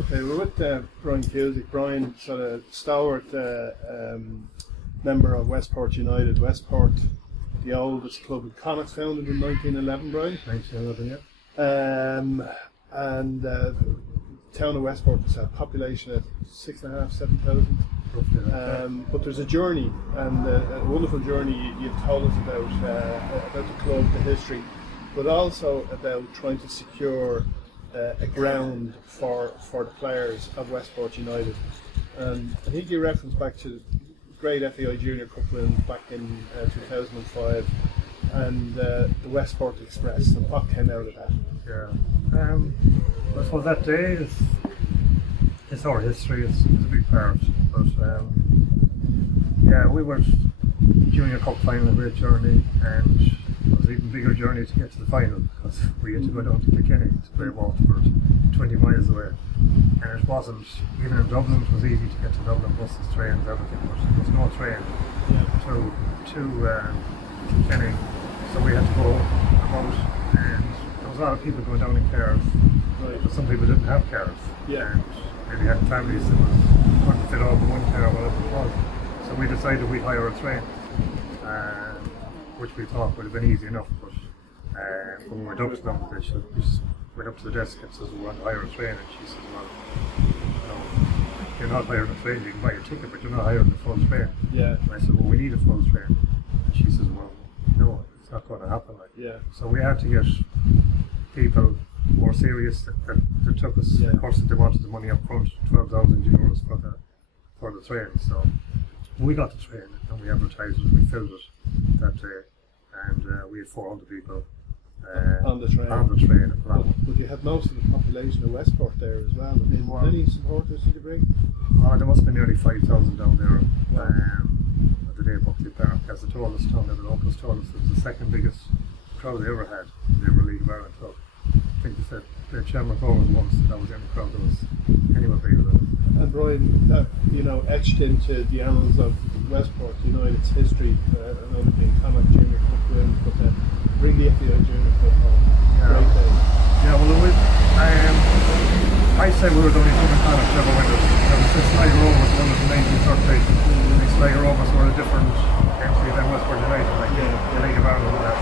Okay, we're with Brian Cusack. Brian, sort of stalwart member of Westport United. Westport, the oldest club in Connacht, founded in 1911, Brian. 1911, yeah. And town of Westport has a population of 6,500, 7,000. But there's a journey, and a wonderful journey you've told us about the club, the history, but also about trying to secure a ground for the players of Westport United. And I think you referenced back to the great FAI Junior Cup Winner back in 2005 and the Westport Express, and what came out of that. Yeah. I suppose that day it's our history, it's a big part. But yeah, we were Junior Cup final, a great journey, and it was an even bigger journey to get to the final because we had to go down to Kilkenny to play Waterford, 20 miles away. And it wasn't, even in Dublin, it was easy to get to Dublin, buses, trains, everything, but there was no train to Kilkenny, so we had to go about, and there was a lot of people going down in cars, but some people didn't have cars, and maybe had families that couldn't fit all in one car, whatever it was. So we decided we'd hire a train, which we thought would have been easy enough, but when we went up to them, we just went up to the desk and says we want to hire a train, and she says, well, you're not hiring a train, you can buy a ticket, but you're not hiring the full train. And I said, well, we need a full train. And she says, well, no, it's not going to happen. So we had to get people more serious that took us. Of course, they wanted the money up front, 12,000 euros for the train. So we got the train and we advertised it and we filled it that day, and we had 400 people on the train. But you had most of the population of Westport there as well. I mean, how many supporters did you bring? There must have been nearly 5,000 down there at the day of Buckley Park. As the tallest town, the locals told us it was the second biggest crowd they ever had in the League of Ireland Club. I think they said they had Shamrock Rovers once, and that was the only crowd that was anywhere bigger than it. And Brian, that etched into the annals of Westport United's history, not only being Connacht Junior Cup Winner, but bring the FAI Junior Cup home. Great day. Yeah, well, I say we were the only club in Connacht to ever win it. Since Sligo Rovers won it in 1930, Sligo Rovers were a different entity than Westport United, the League of Ireland and that.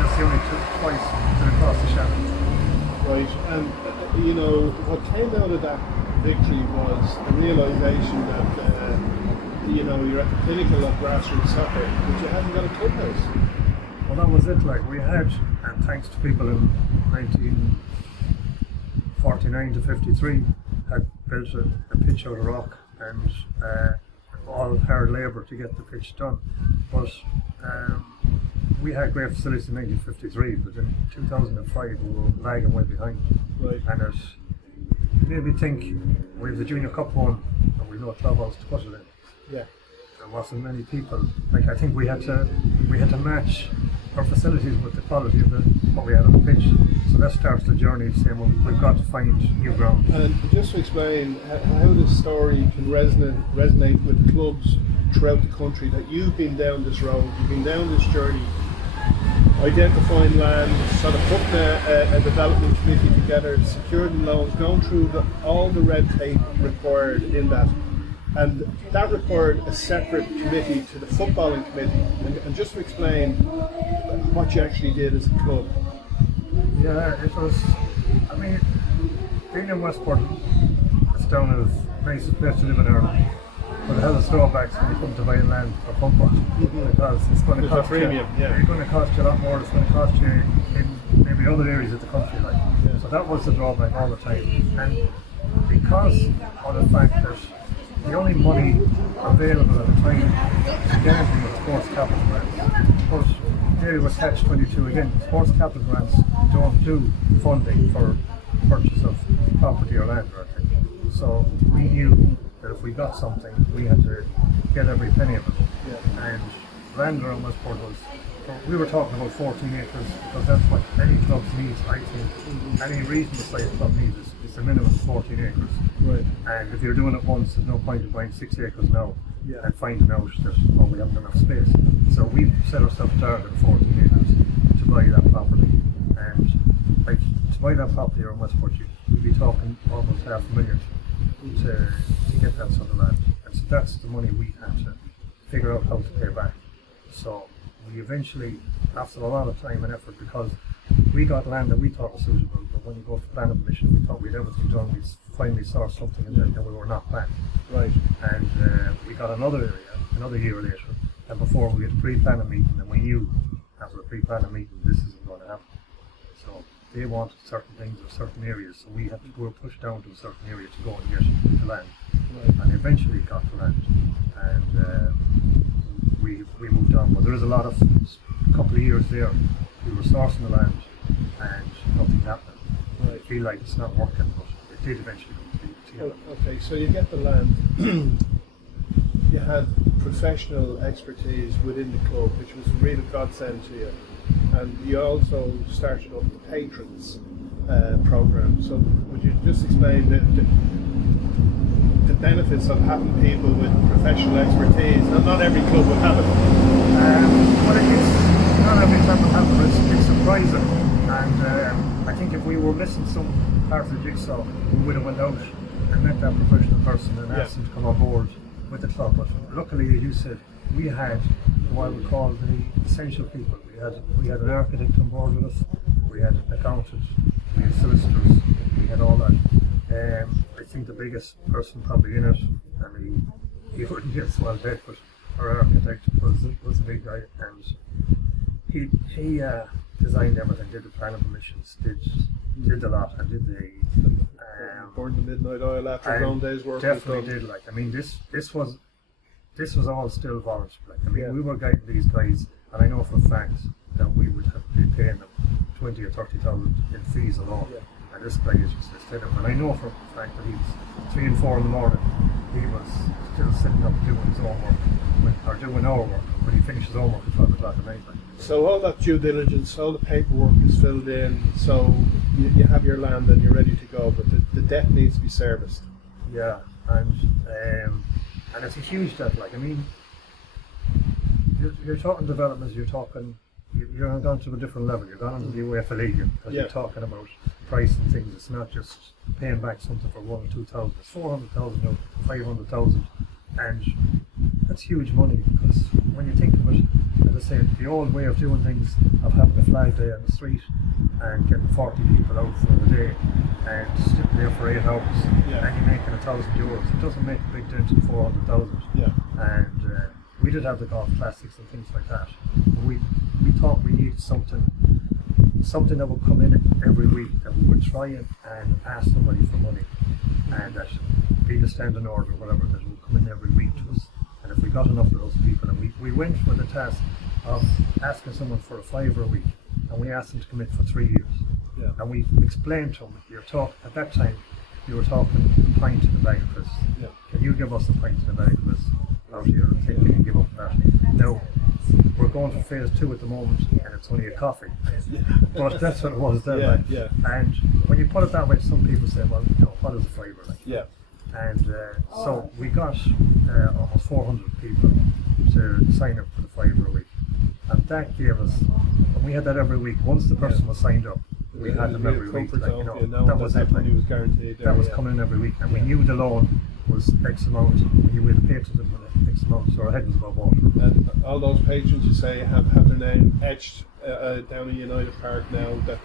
That's the only twice to across the Shannon. Right, and what came out of that victory was the realisation that you're at the pinnacle of grassroots soccer, but you haven't got a clubhouse. Well, that was it. We had, and thanks to people in 1949 to 53, had built a pitch out of rock and all hard labour to get the pitch done. But we had great facilities in 1953, but in 2005 we were lagging way behind. Right. And it made me think, we have the Junior Cup one and we've no clubhouse to put it in. Yeah. There wasn't many people. I think we had to match our facilities with the quality of what we had on the pitch. So that starts the journey of saying, well, we've got to find new ground. And just to explain how this story can resonate with clubs throughout the country, that you've been down this road, you've been down this journey, identifying land, sort of putting a development committee together, securing loans, going through all the red tape required in that. And that required a separate committee to the footballing committee. And just to explain what you actually did as a club. Yeah, it was, being in Westport, it's down as the nicest place to live in Ireland. But it has a drawbacks when you come to buying land for football. Because it's going to cost premium, it's going to cost you a lot more. It's going to cost you in maybe other areas of the country. So that was the drawback all the time. And because of the fact that the only money available at the time to get anything was sports capital grants. But there was catch-22 again. Sports capital grants don't do funding for purchase of property or land or anything. So we knew that if we got something, we had to get every penny of it. And land around Westport we were talking about 14 acres because that's what any club needs, I think. Any reasonable sized club needs is a minimum of 14 acres. Right. And if you're doing it once, there's no point in buying 6 acres now and finding out that we haven't enough space. So we set ourselves a target of 14 acres to buy that property. And to buy that property around Westport, we be talking almost $500,000 to get that sort of land. And so that's the money we had to figure out how to pay back. So we eventually, after a lot of time and effort, because we got land that we thought was suitable, but when you go for planning permission, we thought we'd everything done, we finally saw something and then we were not back. Right. And we got another area, another year later, and before we had a pre-planning meeting, and we knew after the pre-planning meeting this isn't going to happen. So they wanted certain things in certain areas, so we were pushed down to a certain area to go and get the land. Right. And eventually got the land, and we moved on. But there is a lot of couple of years there, we were sourcing the land and nothing happened. Right. I feel like it's not working, but it did eventually come together. Okay, so you get the land. You had professional expertise within the club, which was a real godsend to you, and you also started up the patrons program. So would you just explain the benefits of having people with professional expertise? Not every club would have it. But it's not every time we have it. It's surprising, and I think if we were missing some part of the jigsaw, we would have went out and met that professional person and asked them to come on board with the club. But luckily, as you said, we had what I would call the essential people. We had an architect on board with us, we had accountants, we had solicitors, we had all that. I think the biggest person probably in it, I mean, he wouldn't get well dead, but our architect was a big guy, and he designed everything, did the planning permissions, did the lot, and did the burned the midnight oil after his own day's work. Definitely did. Like, I mean, this was all still voluntary. Like, I mean, we were guiding these guys, and I know for a fact that we would have been paying them 20 or 30,000 in fees alone. Yeah. And this guy is just instead of, and I know for a fact that he was 3 and 4 in the morning. He was still sitting up doing his own work, or doing our work, when he finished his own work at 12 o'clock at night. So all that due diligence, all the paperwork is filled in, so you have your land and you're ready to go, but the debt needs to be serviced. Yeah, and it's a huge debt. Like, I mean, you're talking developments, you're gone to a different level, you're gone into the UEFA League, because you're talking about price and things. It's not just paying back something for 1 or 2,000, it's 400,000 or 500,000, and that's huge money, because when you think of it, as I say, the old way of doing things, of having a flag day on the street and getting 40 people out for the day and sitting there for 8 hours, and you're making €1,000, it doesn't make a big dent in 400,000. And we did have the golf classics and things like that, but we thought we needed something that would come in every week, that we would try and ask somebody for money, and that being a standing order or whatever, that would come in every week to us. And if we got enough of those people, and we went with the task of asking someone for a £5 a week, and we asked them to commit for 3 years. And we explained to them, at that time, you were talking a pint in a bag of crisps. Can you give us a pint in a bag of crisps out here? I think we can give up that. Now, we're going for phase 2 at the moment, and it's only a coffee. But that's what it was then. And when you put it that way, some people say, well, what is a £5 like? And so we got almost 400 people to sign up for the £5 a week, and that gave us, and we had that every week. Once the person was signed up, we had them every week. Like, that was it. Money was guaranteed. That was coming in every week, and we knew the loan was X amount. We knew we had paid to them X amount, so our head was above water. And all those patrons, you say, have their name etched down in United Park now, that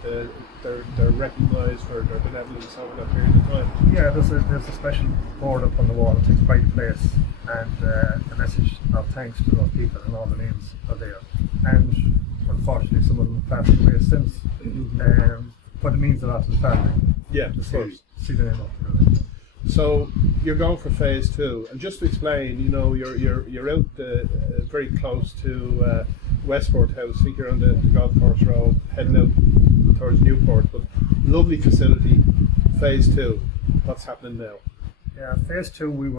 they're recognised for their benevolence over that period of time. Yeah, there's a special board up on the wall that takes pride in place, and a message of thanks to those people, and all the names are there. And unfortunately, some of them have passed away since, but it means a lot to the family. Of course. See the name up there. So you're going for phase 2, and just to explain, you're out very close to Westport House. I think you're on the golf course road, heading out towards Newport. But lovely facility. Phase 2, what's happening now? Yeah, phase 2, we were